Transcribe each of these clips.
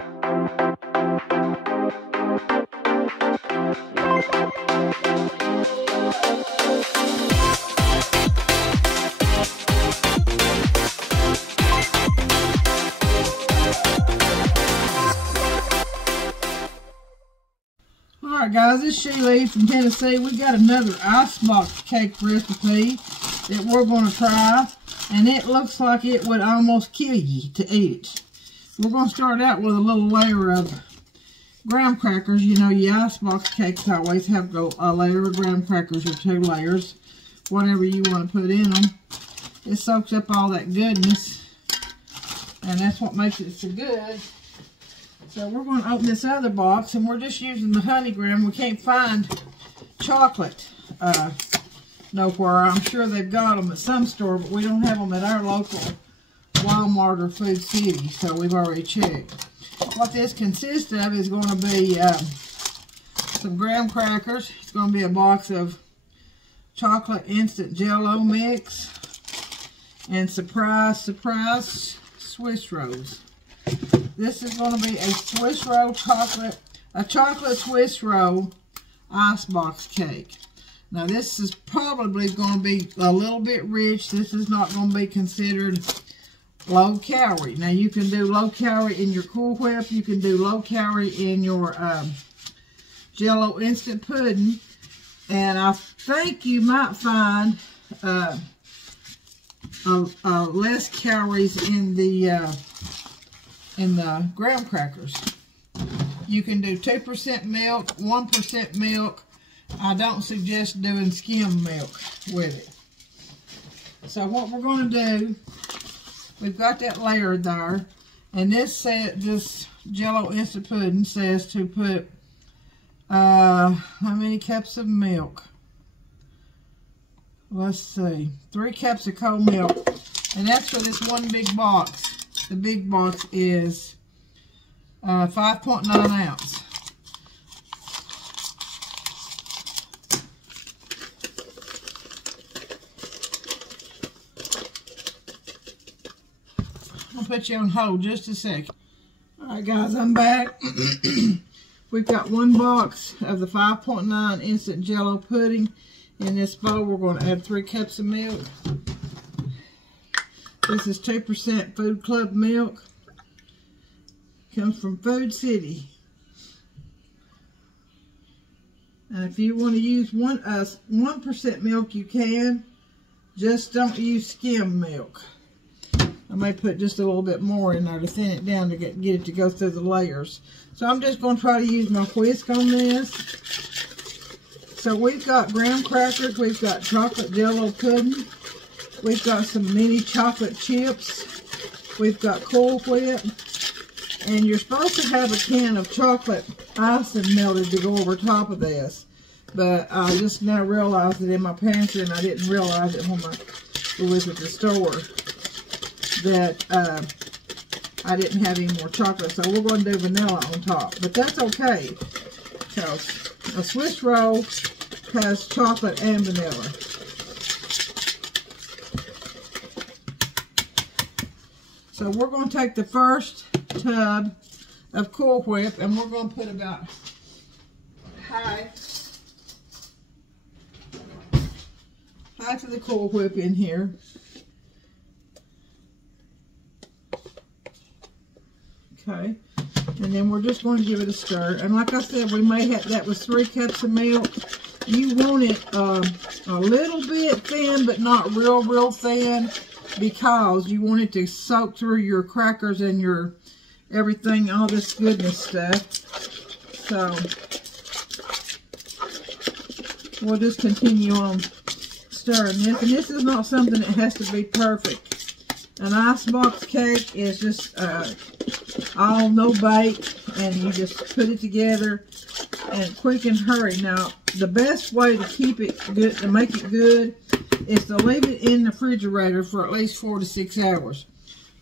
Alright guys, this is Sheila from Tennessee. We got another icebox cake recipe that we're going to try, and it looks like it would almost kill you to eat it. We're going to start out with a little layer of graham crackers. You know, your icebox cakes always have a layer of graham crackers or 2 layers, whatever you want to put in them. It soaks up all that goodness, and that's what makes it so good. So we're going to open this other box, and we're just using the honey graham. We can't find chocolate nowhere. I'm sure they've got them at some store, but we don't have them at our local Walmart or Food City, so we've already checked. What this consists of is going to be some graham crackers. It's going to be a box of chocolate instant Jell-O mix, and surprise, Swiss rolls. This is going to be a Swiss roll chocolate Swiss roll icebox cake. Now this is probably going to be a little bit rich. This is not going to be considered low calorie. Now you can do low calorie in your Cool Whip. You can do low calorie in your Jell-O instant pudding. And I think you might find less calories in the graham crackers. You can do 2% milk, 1% milk. I don't suggest doing skim milk with it. So what we're going to do, we've got that layer there, and this Jell-O instant pudding says to put how many cups of milk? Let's see, 3 cups of cold milk, and that's for this one big box. The big box is 5.9 ounce. I'll put you on hold just a second. Alright guys, I'm back. We've got 1 box of the 5.9 instant Jell-O pudding. In this bowl, we're going to add 3 cups of milk. This is 2% Food Club milk. Comes from Food City. And if you want to use 1% milk, you can. Just don't use skim milk. I may put just a little bit more in there to thin it down to get it to go through the layers. So I'm just going to try to use my whisk on this. So we've got graham crackers, we've got chocolate Jell-O pudding, we've got some mini chocolate chips, we've got Cool Whip, and you're supposed to have a can of chocolate icing melted to go over top of this. But I just now realized it in my pantry, and I didn't realize it when I was at the store, that I didn't have any more chocolate. So we're going to do vanilla on top. But that's okay, because a Swiss roll has chocolate and vanilla. So we're going to take the first tub of Cool Whip, and we're going to put about half of the Cool Whip in here. Okay. And then we're just going to give it a stir. And like I said, we may have, that was 3 cups of milk. You want it a little bit thin, but not real thin, because you want it to soak through your crackers and your everything, all this goodness stuff. So we'll just continue on stirring this. And this is not something that has to be perfect. An icebox cake is just all no bake, and you just put it together and quick and hurry. Now the best way to keep it good, to make it good, is to leave it in the refrigerator for at least 4 to 6 hours.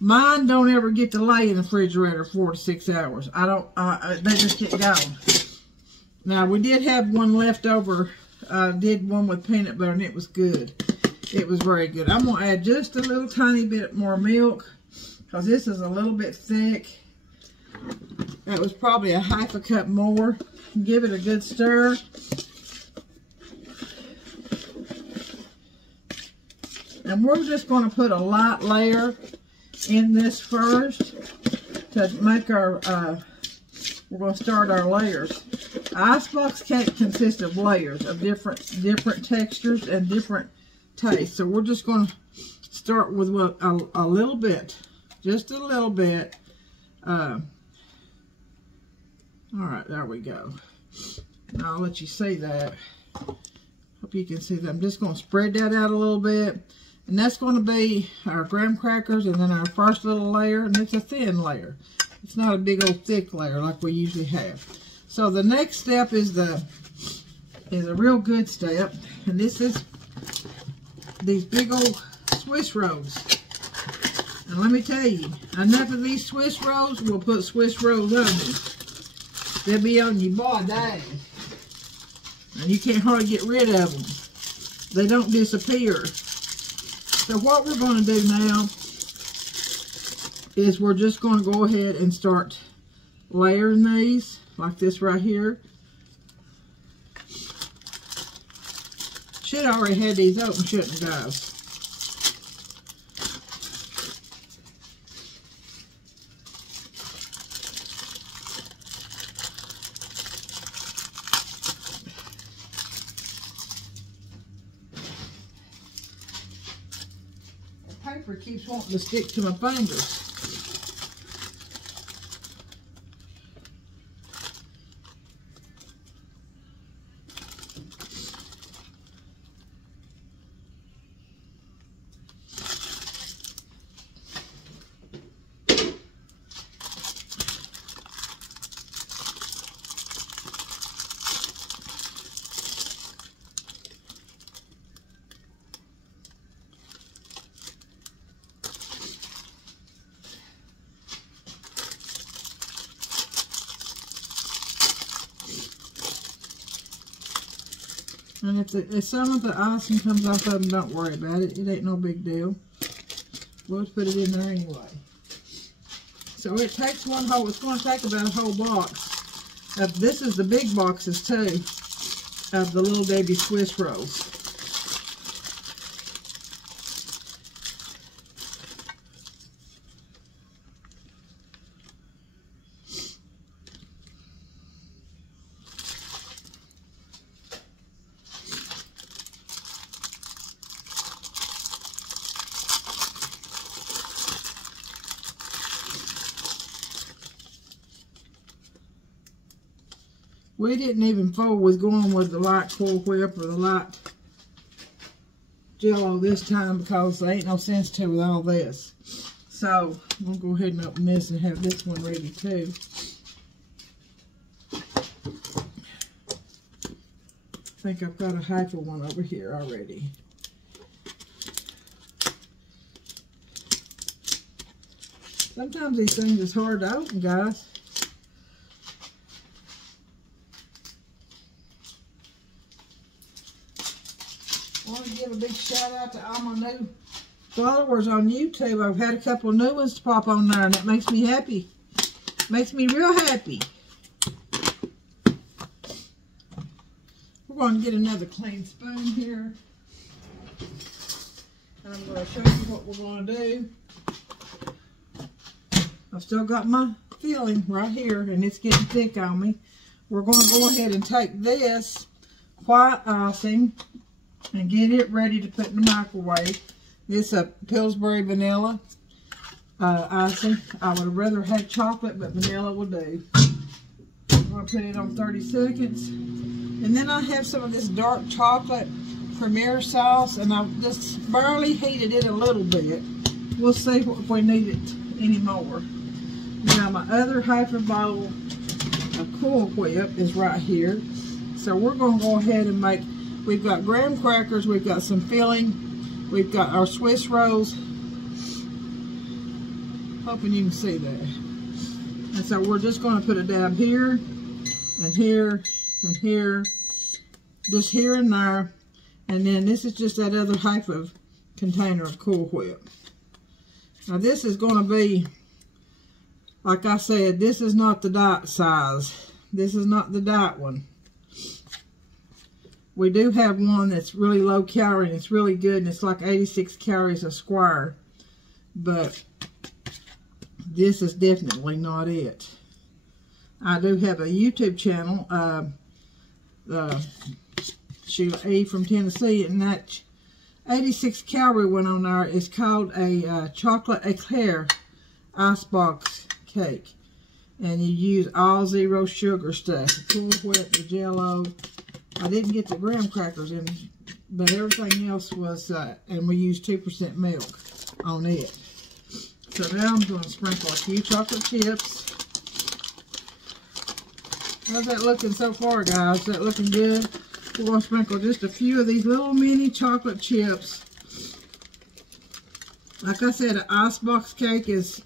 Mine don't ever get to lay in the refrigerator 4 to 6 hours. They just get gone. Now we did have one left over. Did one with peanut butter, and it was good. It was very good. I'm going to add just a little tiny bit more milk, because this is a little bit thick. That was probably a half a cup more. Give it a good stir. And we're just going to put a light layer in this first to make our, we're going to start our layers. Icebox cake consists of layers of different textures and different tastes. So we're just going to start with a little bit, just a little bit. All right, there we go. Now I'll let you see that. Hope you can see that. I'm just going to spread that out a little bit. And that's going to be our graham crackers and then our first little layer. And it's a thin layer. It's not a big old thick layer like we usually have. So the next step is a real good step. And this is these big old Swiss rolls. And let me tell you, enough of these Swiss rolls, we'll put Swiss rolls on you. They'll be on you by day. And you can't hardly get rid of them. They don't disappear. So what we're going to do now is we're just going to go ahead and start layering these like this right here. Should already have these open, shouldn't it, guys? Paper keeps wanting to stick to my fingers. And if some of the icing comes off of them, don't worry about it. It ain't no big deal. We'll just put it in there anyway. So it takes one whole, it's going to take about a whole box. This is the big boxes too, of the Little Debbie Swiss rolls. We didn't even fool with going with the light Cool Whip or the light Jello this time because there ain't no sense to with all this. So we'll go ahead and open this and have this one ready too. I think I've got a half of one over here already. Sometimes these things is hard to open, guys. I want to give a big shout out to all my new followers on YouTube. I've had a couple of new ones to pop on there, and that makes me happy. Makes me real happy. We're going to get another clean spoon here. And I'm going to show you what we're going to do. I've still got my filling right here, and it's getting thick on me. We're going to go ahead and take this white icing and get it ready to put in the microwave. This is Pillsbury vanilla icing. I would have rather had chocolate, but vanilla will do. I'm going to put it on 30 seconds. And then I have some of this dark chocolate Premier sauce, and I've just barely heated it a little bit. We'll see if we need it anymore. Now my other half a bowl of Cool Whip is right here. So we're going to go ahead and make, we've got graham crackers, we've got some filling, we've got our Swiss rolls. Hoping you can see that. And so we're just going to put a dab here, and here, and here, just here and there. And then this is just that other half of container of Cool Whip. Now this is going to be Like I said, this is not the diet size. This is not the diet one. We do have one that's really low calorie and it's really good, and it's like 86 calories a square. But this is definitely not it. I do have a YouTube channel, Sheila E. from Tennessee, and that 86 calorie one on there is called a chocolate eclair icebox cake. And you use all zero sugar stuff. The Cool Whip, the Jell-O. I didn't get the graham crackers in, but everything else was, and we used 2% milk on it. So now I'm going to sprinkle a few chocolate chips. How's that looking so far, guys? Is that looking good? We're going to sprinkle just a few of these little mini chocolate chips. Like I said, an icebox cake is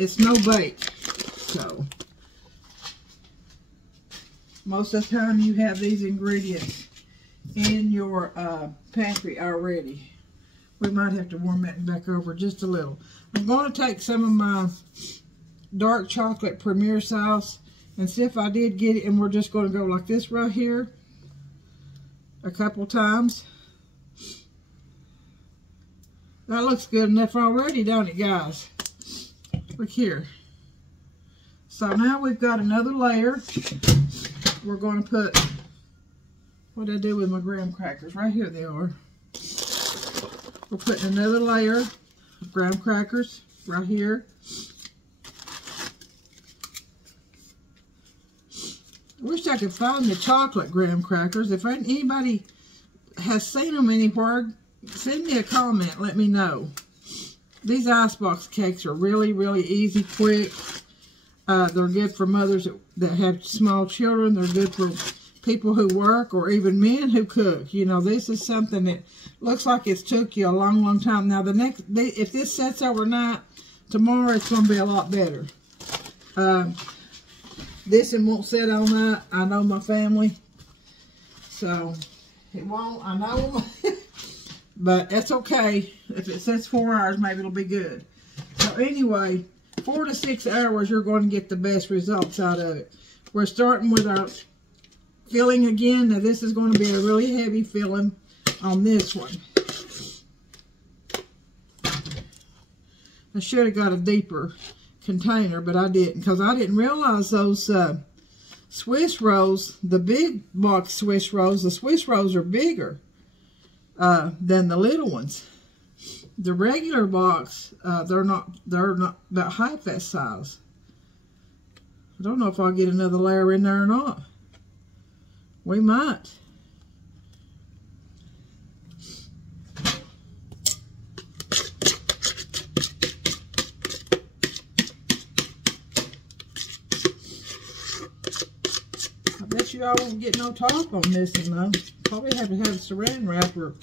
it's no bake. So most of the time you have these ingredients in your pantry already. We might have to warm that back over just a little. I'm going to take some of my dark chocolate Premier sauce and see if I did get it, and we're just going to go like this right here a couple times. That looks good enough already, don't it, guys? Look here. So now we've got another layer. We're going to put, what did I do with my graham crackers? Right here they are. We're putting another layer of graham crackers right here. I wish I could find the chocolate graham crackers. If anybody has seen them anywhere, send me a comment. Let me know. These icebox cakes are really, really easy, quick. They're good for mothers that have small children. They're good for people who work or even men who cook. You know, this is something that looks like it's took you a long, long time. Now, if this sets overnight, tomorrow it's going to be a lot better. This one won't set all night. I know my family. So, it won't. I know them. But that's okay. If it sets 4 hours, maybe it'll be good. So anyway, 4 to 6 hours, you're going to get the best results out of it. We're starting with our filling again. Now this is going to be a really heavy filling on this one. I should have got a deeper container, but I didn't, because I didn't realize those Swiss rolls, the big box Swiss rolls, the Swiss rolls are bigger than the little ones. The regular box, they're not about half that size. I don't know if I'll get another layer in there or not. We might. I bet you I won't get no top on this one though. Probably have to have a saran wrap or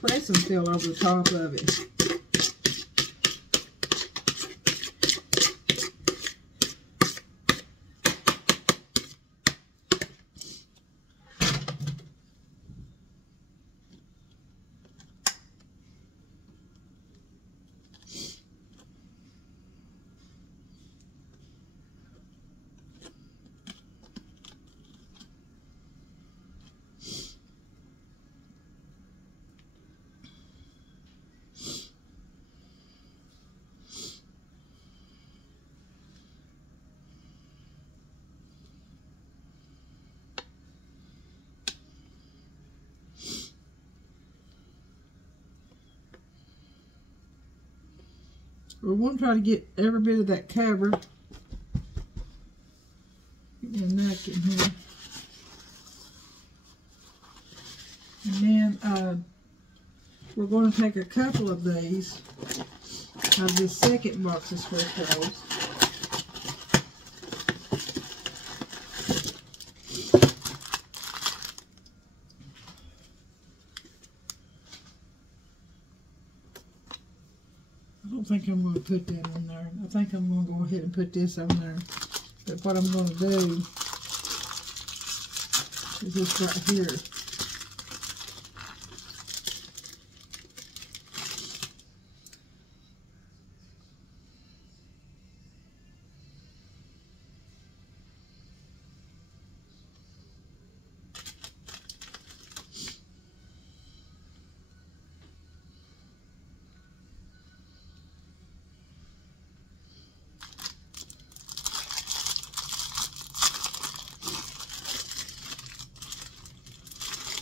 pressing seal over the top of it. We want to try to get every bit of that cover. Get me a napkin here. And then we're going to take a couple of these of this second box of Swiss rolls. I don't think I'm going to put that on there. I think I'm going to go ahead and put this on there. But what I'm going to do is this right here.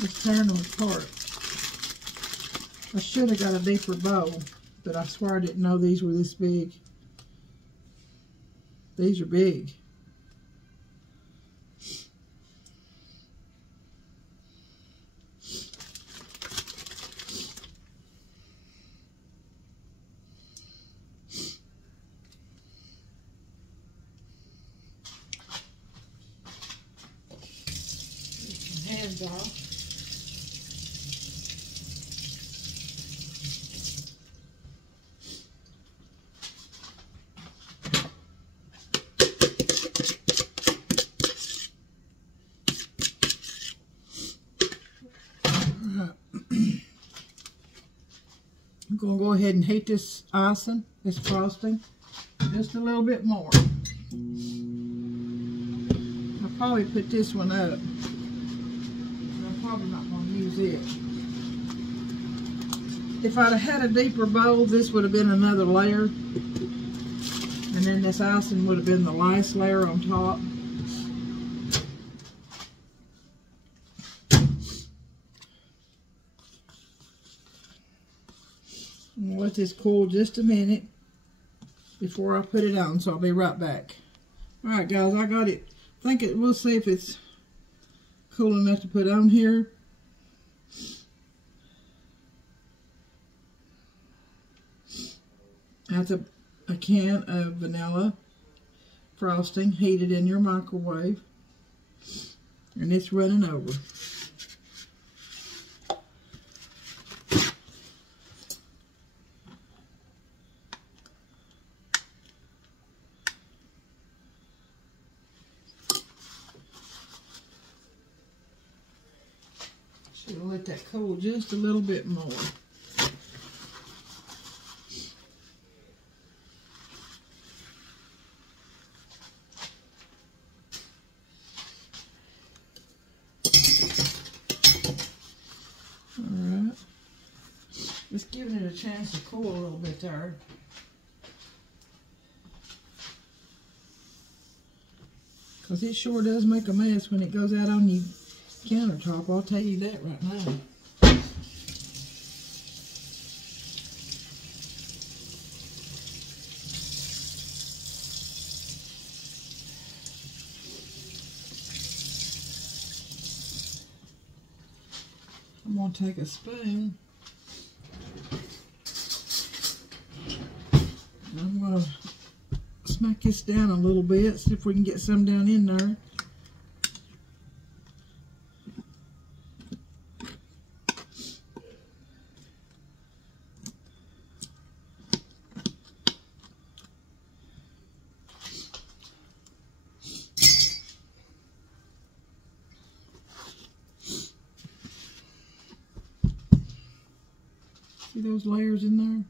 Just tearing them apart. I should have got a deeper bowl, but I swear I didn't know these were this big. These are big. Hands off. I'm going to go ahead and heat this icing, this frosting, just a little bit more. I'll probably put this one up. I'm probably not going to use it. If I'd have had a deeper bowl, this would have been another layer. And then this icing would have been the last layer on top. I'm going to let this cool just a minute before I put it on, so I'll be right back. Alright guys, I got it. We'll see if it's cool enough to put on here. That's a can of vanilla frosting heated in your microwave. And it's running over. Should have let that cool just a little bit more. Alright. Just giving it a chance to cool a little bit there. Because it sure does make a mess when it goes out on your countertop, I'll tell you that right now. I'm going to take a spoon. And I'm going to smack this down a little bit, see if we can get some down in there. See those layers in there?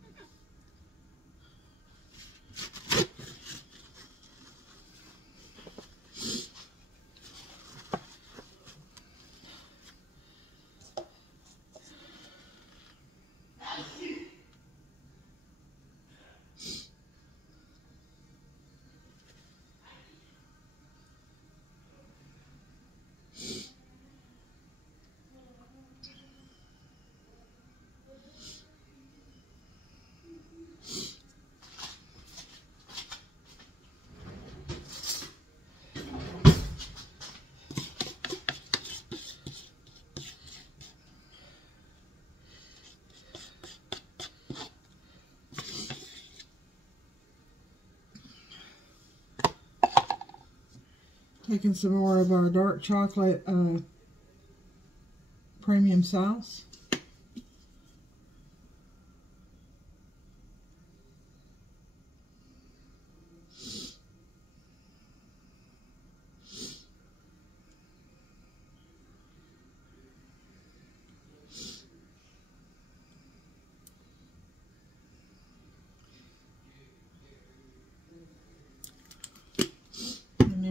Taking some more of our dark chocolate premium sauce.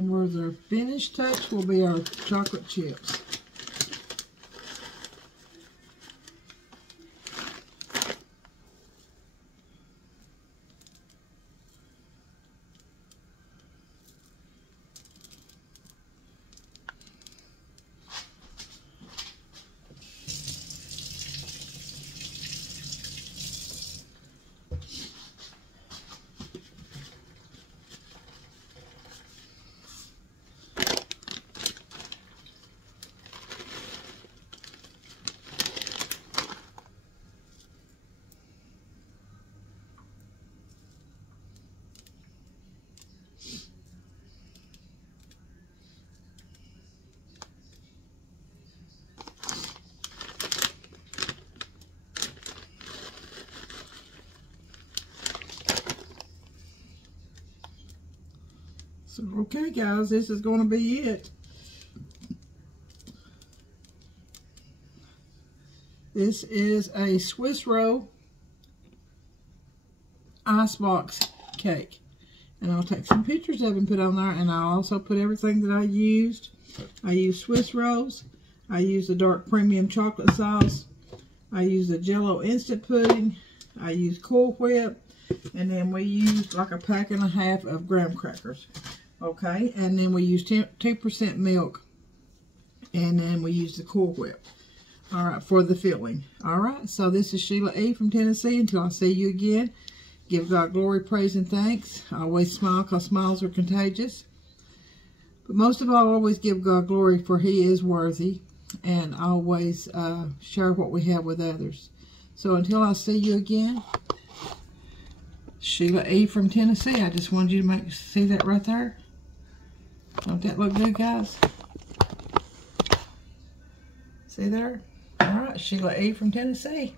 Where the finished touch will be our chocolate chips. So, okay, guys, this is going to be it. This is a Swiss roll icebox cake. And I'll take some pictures of it and put on there. And I'll also put everything that I used. I used Swiss rolls. I used the dark premium chocolate sauce. I used the Jell-O instant pudding. I used Cool Whip. And then we used like a pack and a half of graham crackers. Okay. And then we used 2% milk. And then we used the Cool Whip. Alright, for the filling. Alright, so this is Sheila E. from Tennessee. Until I see you again, give God glory, praise, and thanks. I always smile because smiles are contagious. But most of all, always give God glory, for He is worthy. And always share what we have with others. So until I see you again, Sheila E. from Tennessee. I just wanted you to see that right there. Don't that look good, guys? See there? Alright, Sheila E. from Tennessee.